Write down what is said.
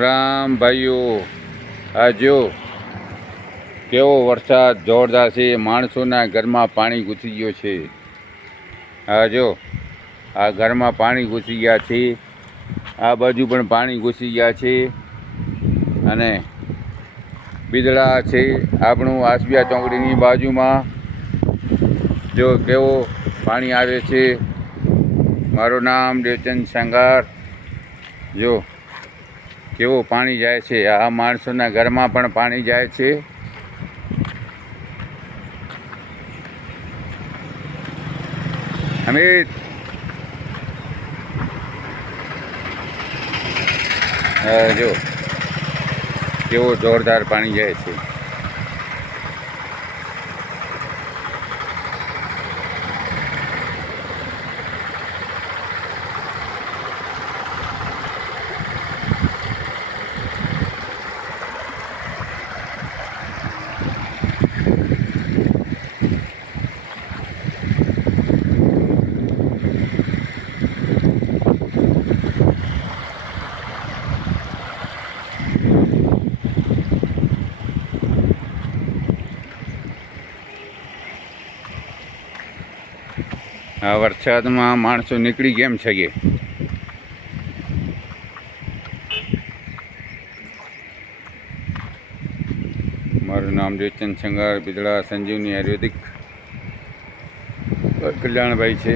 રામ ભાઈઓ, આ જો કેવો વરસાદ જોરદાર છે. માણસોના ઘરમાં પાણી ઘૂસી ગયો છે. આ જો આ ઘરમાં પાણી ઘૂસી ગયા છે. આ બાજુ પણ પાણી ઘૂસી ગયા છે. અને બિદડા છે આપણું આસબિયા ચોકડીની બાજુમાં. જો કેવો પાણી આવે છે. મારું નામ દેવચંદ સંઘાર. જો કેવું પાણી જાય છે. આ માણસોના ઘરમાં પણ પાણી જાય છે. અમિત, જો કેવો જોરદાર પાણી જાય છે. આ વરસાદમાં માણસો નીકળી કેમ શકે? મારું નામ દેવચંદ સંઘાર, બિદડા સંજીવની આયુર્વેદિક કલ્યાણભાઈ છે.